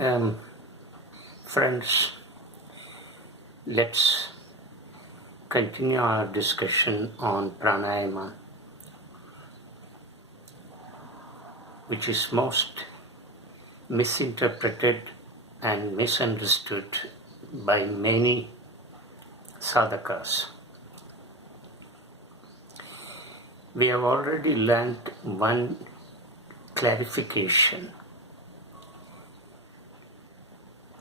Um, Friends, let's continue our discussion on Pranayama, which is most misinterpreted and misunderstood by many sadhakas. We have already learned one clarification,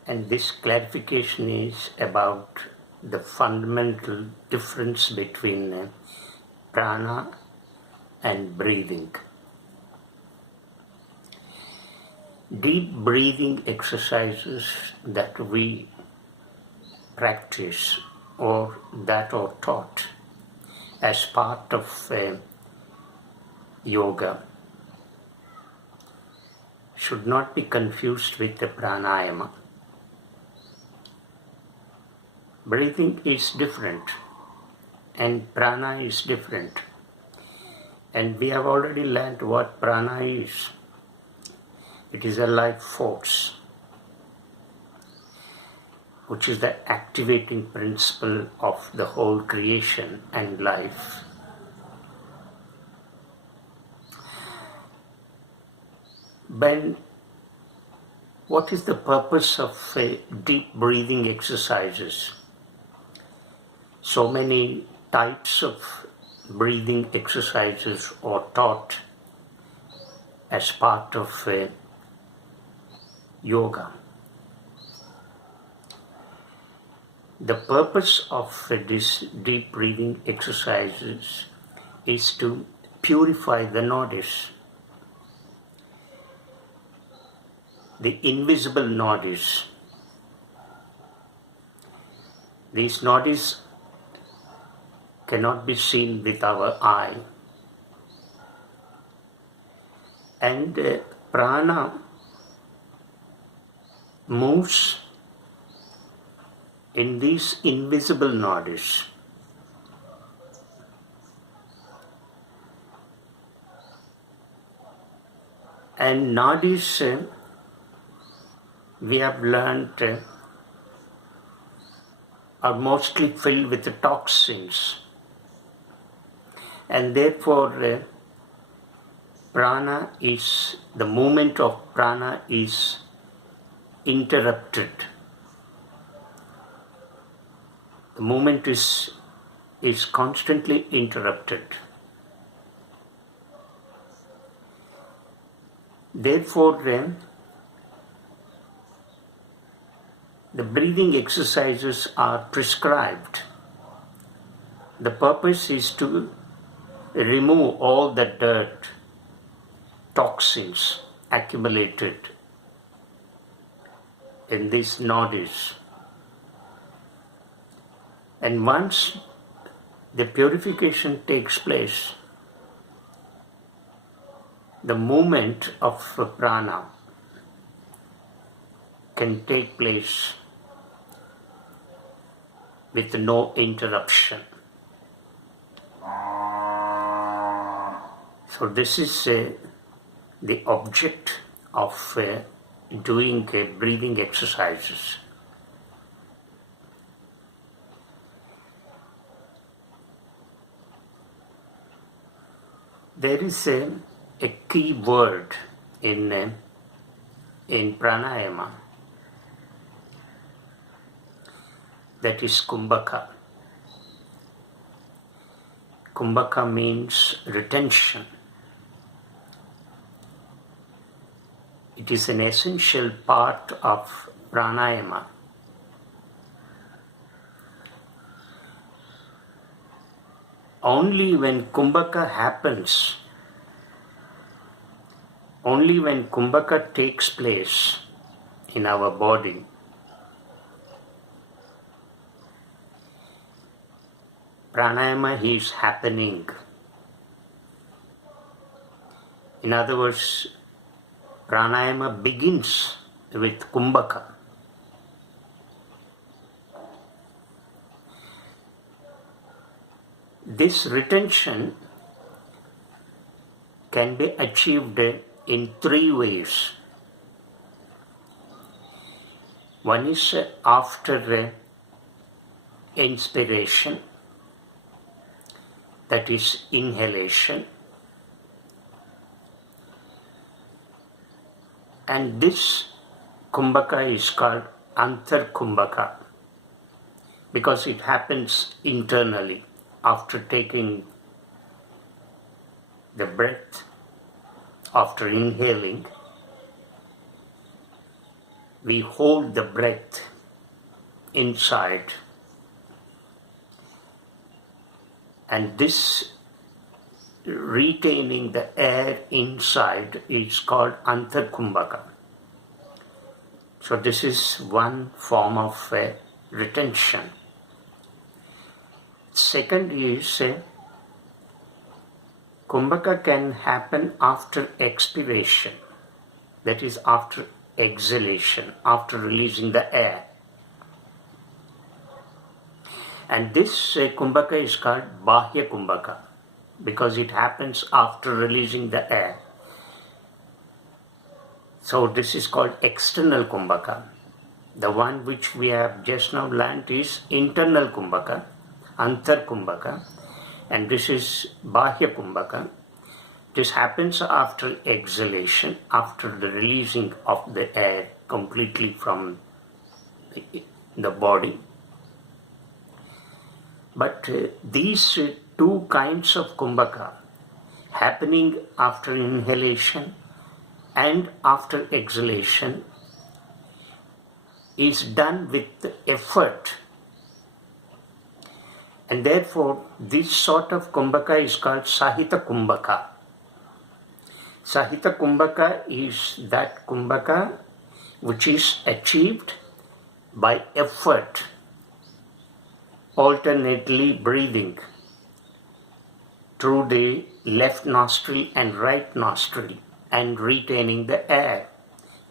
and this clarification is about the fundamental difference between prana and breathing. Deep breathing exercises that we practice or that are taught as part of yoga should not be confused with the pranayama. Breathing is different and prana is different, and we have already learned what prana is. It is a life force, which is the activating principle of the whole creation and life. What is the purpose of deep breathing exercises? So many types of breathing exercises are taught as part of yoga. The purpose of these deep breathing exercises is to purify the nadis, the invisible nadis. These nadis cannot be seen with our eye, and prana moves in these invisible nadis. And nadis, we have learned, are mostly filled with the toxins, and therefore prana is, the movement of prana is interrupted. The movement is constantly interrupted. Therefore, the breathing exercises are prescribed. The purpose is to remove all the dirt, toxins accumulated in these nadis. And once the purification takes place, the movement of prana can take place with no interruption. So this is the object of doing breathing exercises. There is a key word in pranayama, that is Kumbhaka. Kumbhaka means retention. It is an essential part of pranayama. Only when Kumbhaka happens, only when Kumbhaka takes place in our body, pranayama is happening. In other words, pranayama begins with Kumbhaka. This retention can be achieved in three ways. One is after inspiration, that is inhalation, and this Kumbhaka is called Antar Kumbhaka because it happens internally after taking the breath, after inhaling. We hold the breath inside, and this retaining the air inside is called Antarkumbhaka. So this is one form of retention. Second is Kumbhaka can happen after expiration, that is after exhalation, after releasing the air. And this Kumbhaka is called Bahya Kumbhaka because it happens after releasing the air. So this is called external Kumbhaka. The one which we have just now learnt is internal Kumbhaka, Antar Kumbhaka, and this is Bahya Kumbhaka. This happens after exhalation, after the releasing of the air completely from the body. But these two kinds of Kumbhaka, happening after inhalation and after exhalation, is done with effort. And therefore, this sort of Kumbhaka is called Sahita Kumbhaka. Sahita Kumbhaka is that Kumbhaka which is achieved by effort, alternately breathing through the left nostril and right nostril and retaining the air,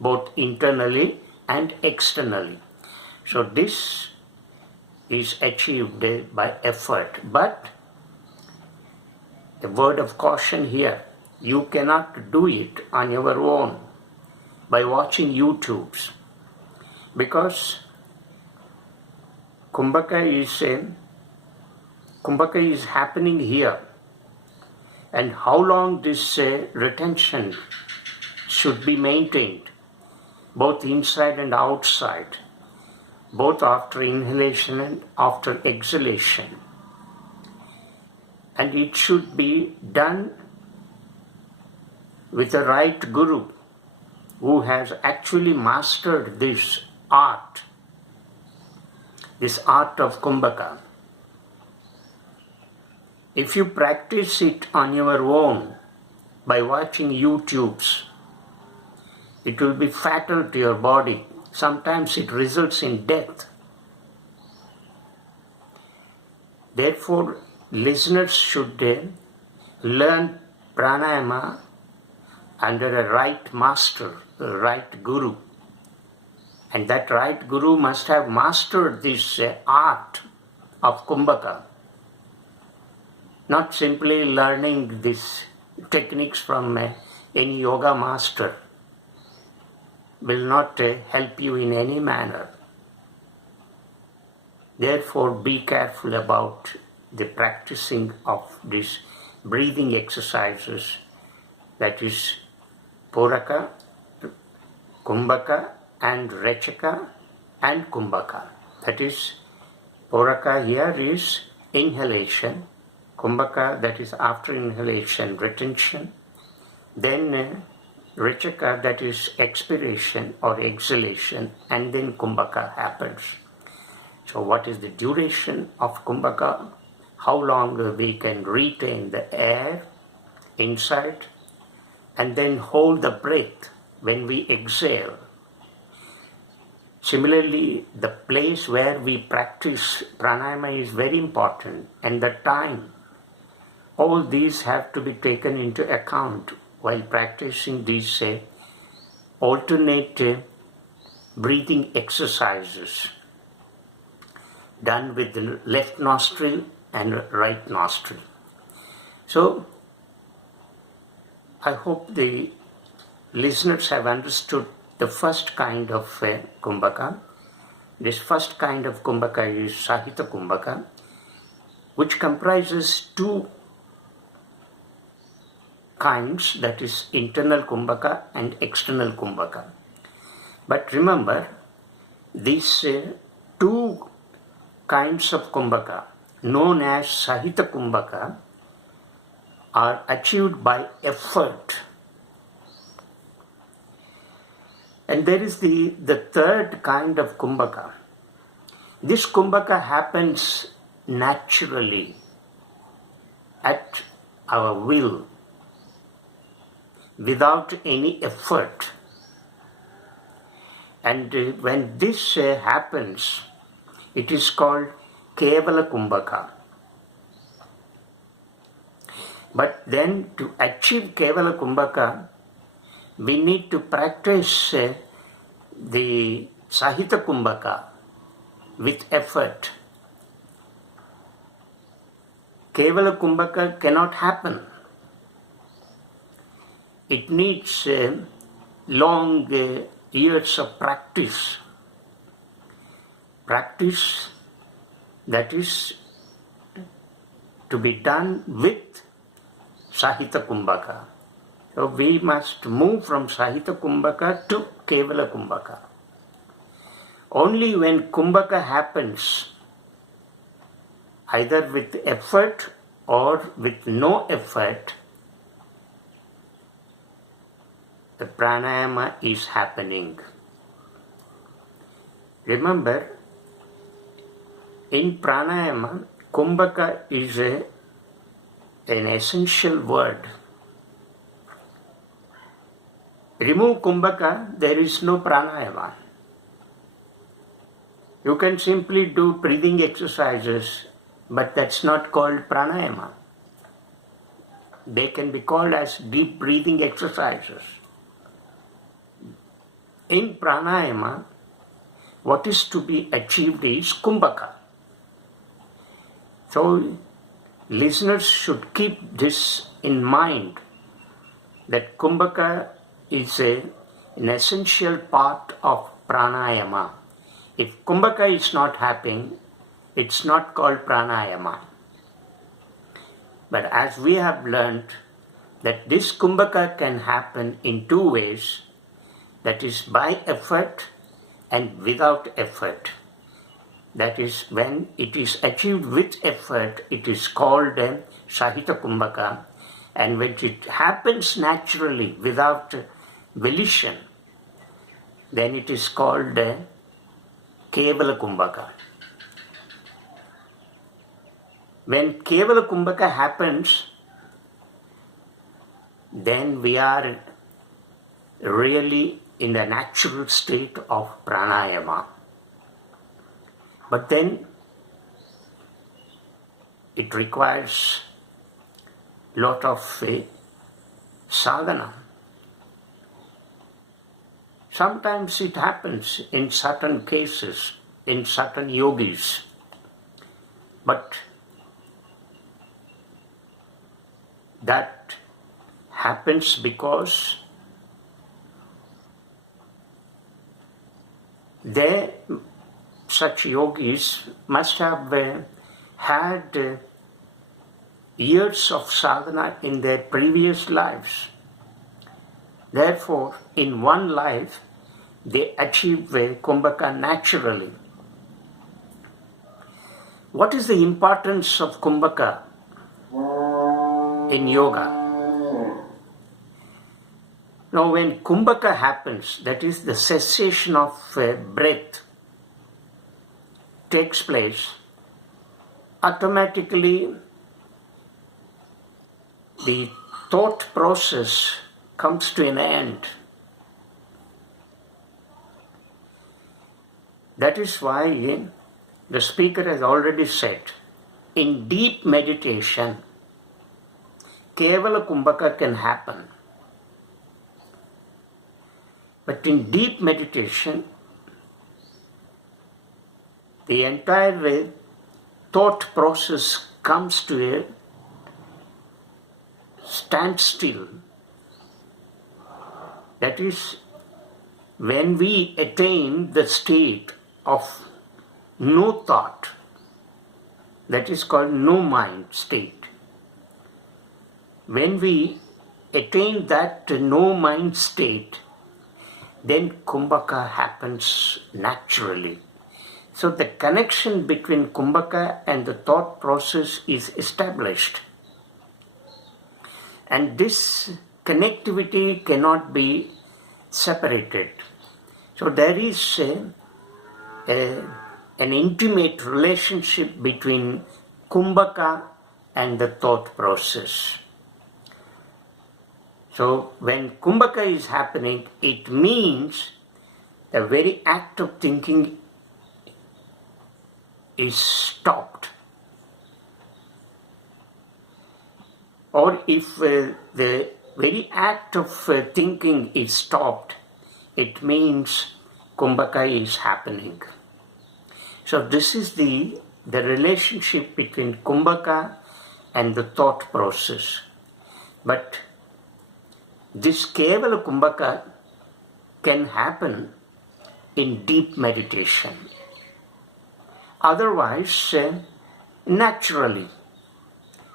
both internally and externally. So this is achieved by effort. But a word of caution here, you cannot do it on your own by watching YouTubes, because Kumbhaka is happening here, and how long this retention should be maintained, both inside and outside, both after inhalation and after exhalation. And it should be done with the right guru who has actually mastered this art of Kumbhaka. If you practice it on your own by watching YouTubes, it will be fatal to your body. Sometimes it results in death. Therefore, listeners should learn pranayama under a right master, a right guru. And that right guru must have mastered this art of Kumbhaka. Not simply learning these techniques from any yoga master will not help you in any manner. Therefore, be careful about the practicing of these breathing exercises, that is Puraka, Kumbhaka and Rechaka and Kumbhaka. That is, Puraka here is inhalation, Kumbhaka, that is after inhalation, retention, then Rechaka, that is expiration or exhalation, and then Kumbhaka happens. So what is the duration of Kumbhaka? How long we can retain the air inside and then hold the breath when we exhale. Similarly, the place where we practice pranayama is very important, and the time. All these have to be taken into account while practicing these alternate breathing exercises done with the left nostril and right nostril. So, I hope the listeners have understood the first kind of Kumbhaka, This first kind of Kumbhaka is Sahita Kumbhaka, which comprises two kinds, that is internal Kumbhaka and external Kumbhaka. But remember, these two kinds of Kumbhaka, known as Sahita Kumbhaka, are achieved by effort. And there is the third kind of Kumbhaka. This Kumbhaka happens naturally, at our will, without any effort. And when this happens, it is called Kevala Kumbhaka. But then to achieve Kevala Kumbhaka, we need to practice the Sahita Kumbhaka with effort. Kevala Kumbhaka cannot happen. It needs long years of practice. Practice that is to be done with Sahita Kumbhaka. So we must move from Sahita Kumbhaka to Kevala Kumbhaka. Only when Kumbhaka happens, either with effort or with no effort, the pranayama is happening. Remember, in pranayama, Kumbhaka is an essential word. Remove Kumbhaka, there is no pranayama. You can simply do breathing exercises, but that's not called pranayama. They can be called as deep breathing exercises. In pranayama, what is to be achieved is Kumbhaka. So, listeners should keep this in mind, that Kumbhaka is an essential part of pranayama. If Kumbhaka is not happening, it's not called pranayama. But as we have learned that this Kumbhaka can happen in two ways, that is by effort and without effort. That is, when it is achieved with effort, it is called Sahita Kumbhaka, and when it happens naturally without volition, then it is called Kevala Kumbhaka. When Kevala Kumbhaka happens, then we are really in the natural state of pranayama. But then it requires lot of sadhana. Sometimes it happens in certain cases, in certain yogis, but that happens because such yogis must have had years of sadhana in their previous lives. Therefore, in one life, they achieve Kumbhaka naturally. What is the importance of Kumbhaka in yoga? Now, when Kumbhaka happens, that is the cessation of breath takes place, automatically the thought process comes to an end. That is why the speaker has already said, in deep meditation, Kevala Kumbhaka can happen. But in deep meditation, the entire thought process comes to a standstill. That is, when we attain the state of no thought, that is called no mind state. When we attain that no mind state, then Kumbhaka happens naturally. So the connection between Kumbhaka and the thought process is established. And this connectivity cannot be separated. So there is an intimate relationship between Kumbhaka and the thought process. So when Kumbhaka is happening, it means the very act of thinking is stopped. Or if the very act of thinking is stopped, it means Kumbhaka is happening. So this is the relationship between Kumbhaka and the thought process. But this Kevala Kumbhaka can happen in deep meditation. Otherwise, naturally.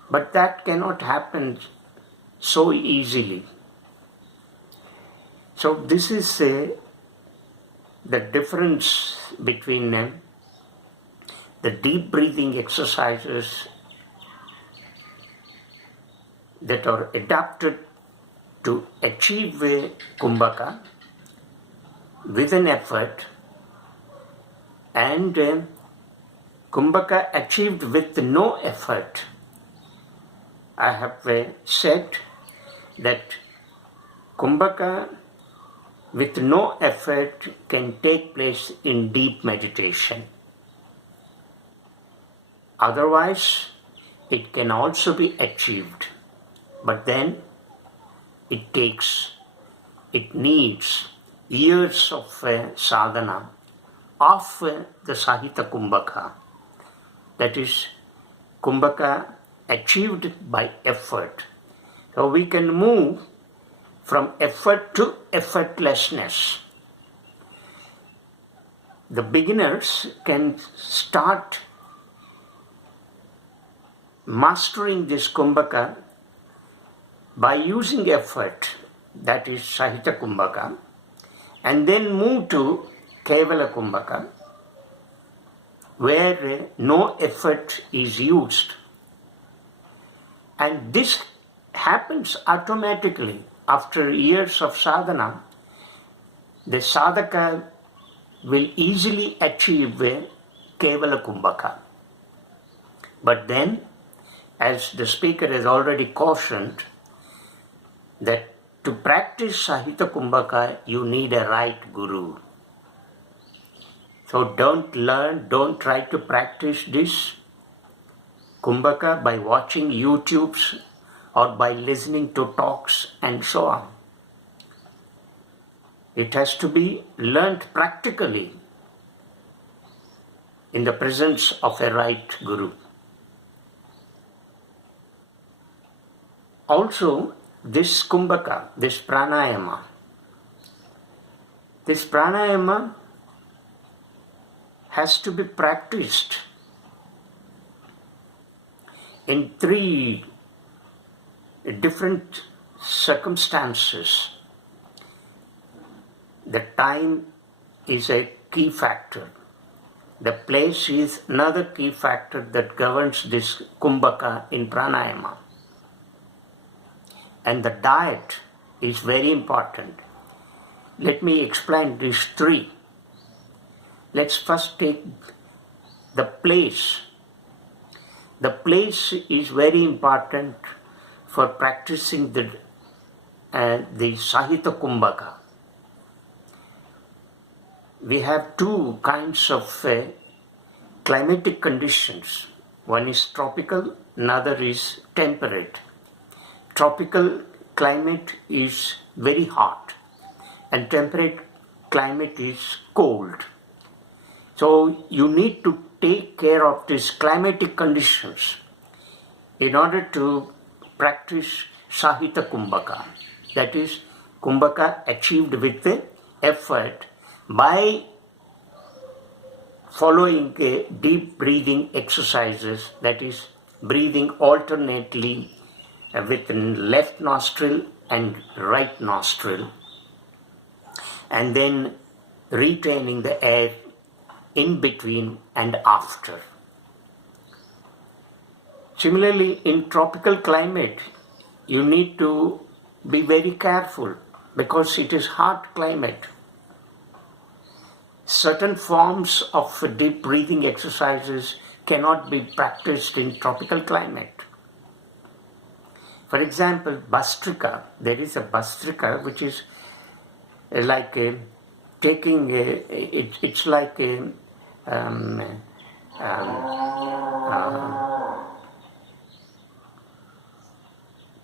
But that cannot happen so easily. So this is the difference between the deep breathing exercises that are adapted to achieve Kumbhaka with an effort, and Kumbhaka achieved with no effort. I have said that Kumbhaka with no effort can take place in deep meditation. Otherwise, it can also be achieved, but then it needs years of sadhana of the Sahita Kumbhaka. That is, Kumbhaka achieved by effort. So we can move from effort to effortlessness. The beginners can start mastering this Kumbhaka by using effort, that is Sahita Kumbhaka, and then move to Kevala Kumbhaka, where no effort is used. And this happens automatically. After years of sadhana, the sadhaka will easily achieve Kevala Kumbhaka. But then, as the speaker has already cautioned, that to practice Sahita Kumbhaka, you need a right guru. So don't try to practice this Kumbhaka by watching YouTubes or by listening to talks and so on. It has to be learnt practically in the presence of a right guru. Also, this Kumbhaka, this Pranayama has to be practiced in 3 different circumstances. The time is a key factor. The place is another key factor that governs this Kumbhaka in Pranayama. And the diet is very important. Let me explain these 3. Let's first take the place. The place is very important for practicing the Sahita Kumbhaka. We have 2 kinds of climatic conditions. One is tropical, another is temperate. Tropical climate is very hot and temperate climate is cold. So you need to take care of these climatic conditions in order to practice Sahita Kumbhaka. That is, Kumbhaka achieved with the effort by following deep breathing exercises, that is, breathing alternately with left nostril and right nostril, and then retaining the air in between and after. Similarly, in tropical climate, you need to be very careful because it is hot climate. Certain forms of deep breathing exercises cannot be practiced in tropical climate. For example, Bhastrika, there is a Bhastrika which is like taking, it's like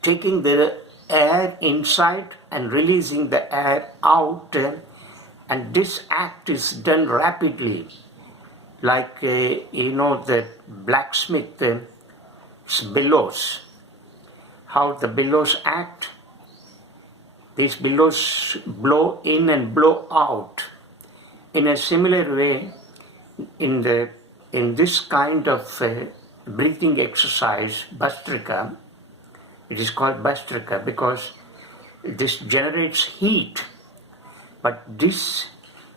taking the air inside and releasing the air out, and this act is done rapidly, like the blacksmith bellows, how the bellows act. These bellows blow in and blow out. In a similar way, in this kind of breathing exercise, Bhastrika, it is called Bhastrika because this generates heat. But this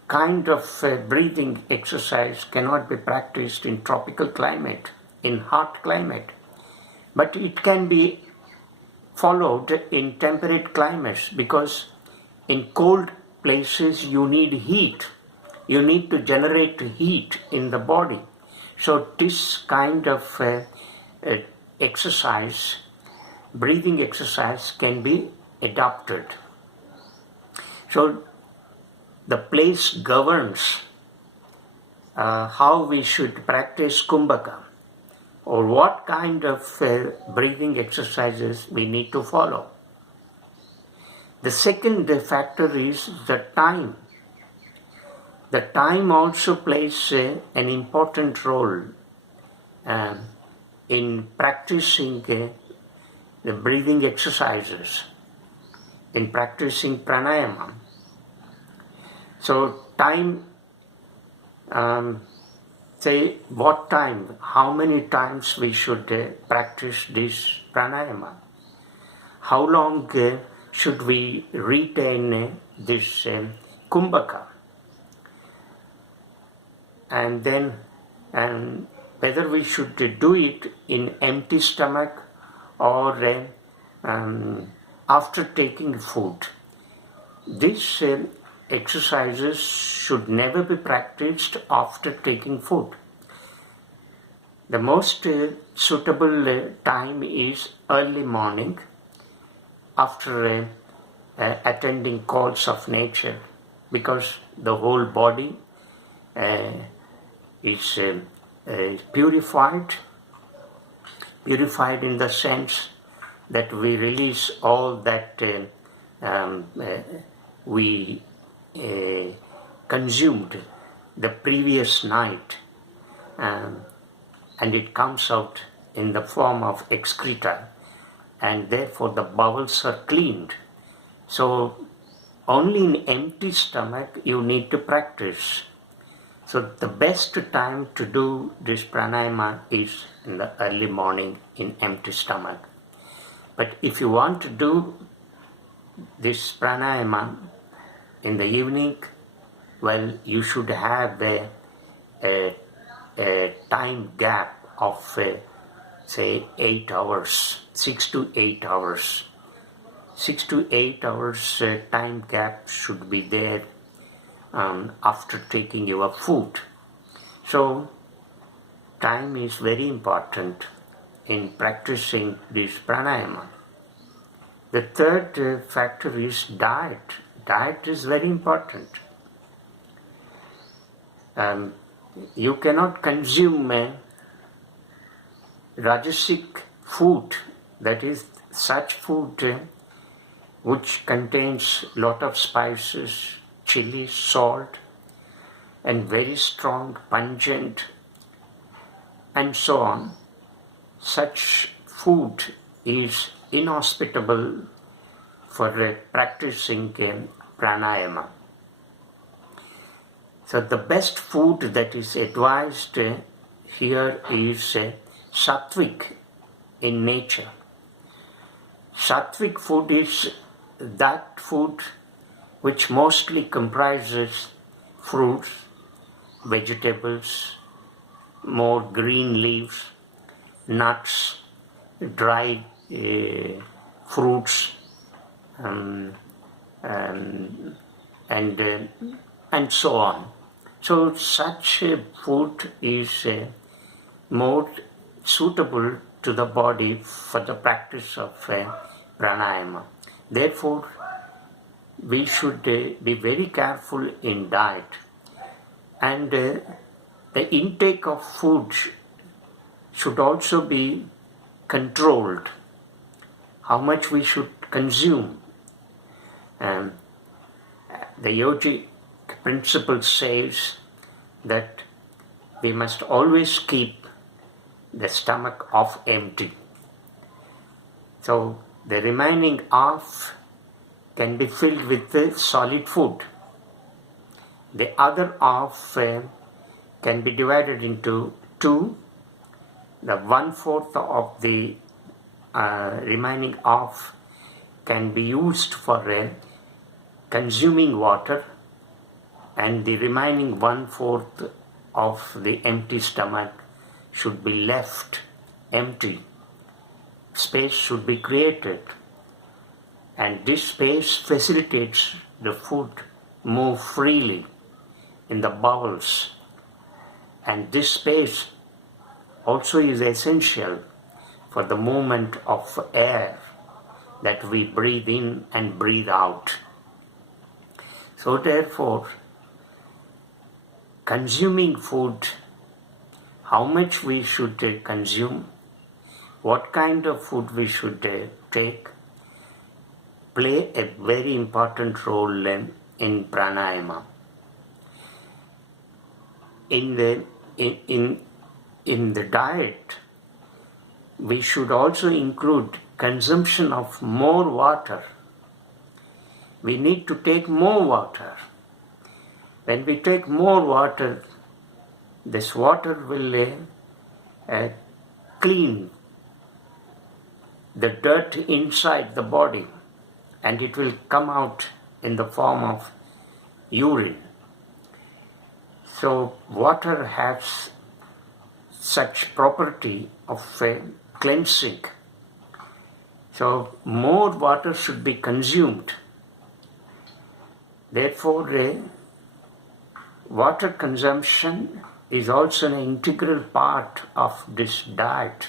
kind of breathing exercise cannot be practiced in tropical climate, in hot climate. But it can be followed in temperate climates because in cold places you need heat. You need to generate heat in the body. So this kind of exercise, breathing exercise, can be adopted. So the place governs how we should practice Kumbhaka, or what kind of breathing exercises we need to follow. The second factor is the time. The time also plays an important role in practicing the breathing exercises, in practicing pranayama. So time, say what time, how many times we should practice this pranayama. How long should we retain this Kumbhaka. And then whether we should do it in empty stomach or after taking food. These exercises should never be practiced after taking food. The most suitable time is early morning after attending calls of nature, because the whole body is purified in the sense that we release all that we consumed the previous night, and it comes out in the form of excreta, and therefore the bowels are cleaned. So only in empty stomach you need to practice. So the best time to do this pranayama is in the early morning in empty stomach. But if you want to do this pranayama in the evening, well, you should have a time gap of say 8 hours, 6 to 8 hours. 6 to 8 hours time gap should be there after taking your food. So time is very important in practicing this pranayama. The third factor is diet. Diet is very important. You cannot consume rajasic food, that is such food which contains lot of spices, chili, salt, and very strong, pungent, and so on. Such food is inhospitable for practicing pranayama. So the best food that is advised here is sattvic in nature. Sattvic food is that food which mostly comprises fruits, vegetables, more green leaves, nuts, dry fruits, and so on. So such food is more suitable to the body for the practice of pranayama. Therefore, we should be very careful in diet, and the intake of food should also be controlled. How much we should consume. The yogic principle says that we must always keep the stomach half empty. So the remaining half can be filled with the solid food. The other half can be divided into two. The 1/4 of the remaining half can be used for consuming water, and the remaining 1/4 of the empty stomach should be left empty. Space should be created, and this space facilitates the food move freely in the bowels, and this space also is essential for the movement of air that we breathe in and breathe out. So therefore, consuming food, how much we should consume, what kind of food we should take, play a very important role in pranayama. In the diet, we should also include consumption of more water. We need to take more water. When we take more water, this water will clean the dirt inside the body, and it will come out in the form of urine. So water has such property of cleansing. So more water should be consumed. Therefore, water consumption is also an integral part of this diet.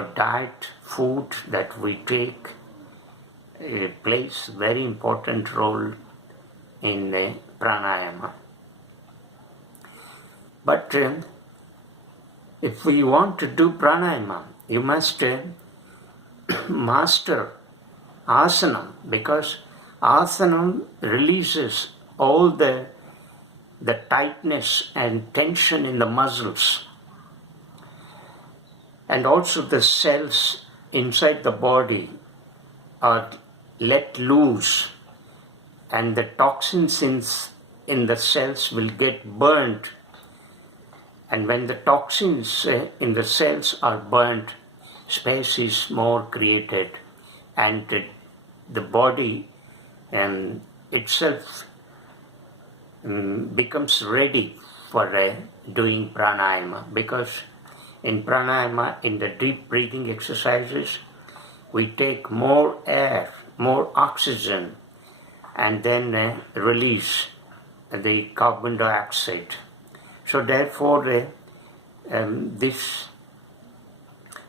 A diet, food that we take plays very important role in pranayama. But if we want to do pranayama, you must master asana, because asana releases all the tightness and tension in the muscles, and also the cells inside the body are let loose, and the toxins in the cells will get burnt. And when the toxins in the cells are burnt, space is more created, and the body itself becomes ready for doing pranayama. Because in pranayama, in the deep breathing exercises, we take more air, more oxygen, and then release the carbon dioxide. So therefore, this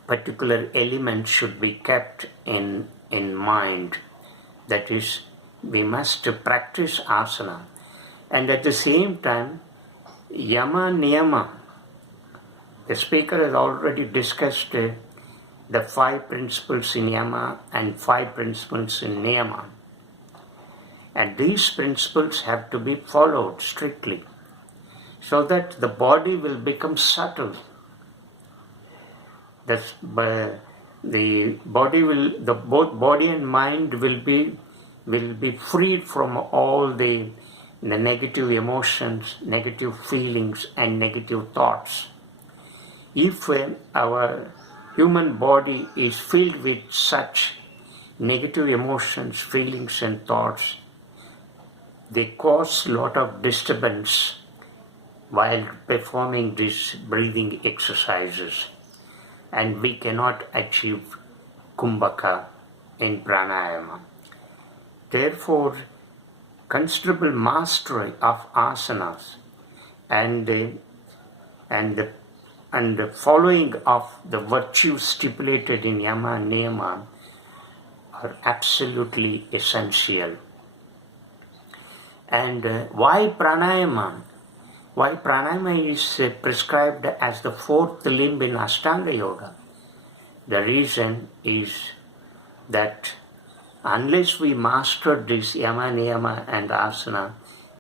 particular element should be kept in mind. That is, we must practice asana. And at the same time, yama niyama. The speaker has already discussed the 5 principles in yama and 5 principles in niyama. And these principles have to be followed strictly, so that the body will become subtle. Both body and mind will be freed from all the the negative emotions, negative feelings, and negative thoughts. If our human body is filled with such negative emotions, feelings, and thoughts, they cause a lot of disturbance while performing these breathing exercises, and we cannot achieve Kumbhaka in Pranayama. Therefore, considerable mastery of asanas and the following of the virtues stipulated in Yama and Niyama are absolutely essential. And why Pranayama? Why Pranayama is prescribed as the fourth limb in Ashtanga Yoga? The reason is that unless we master this Yama, Niyama and Asana,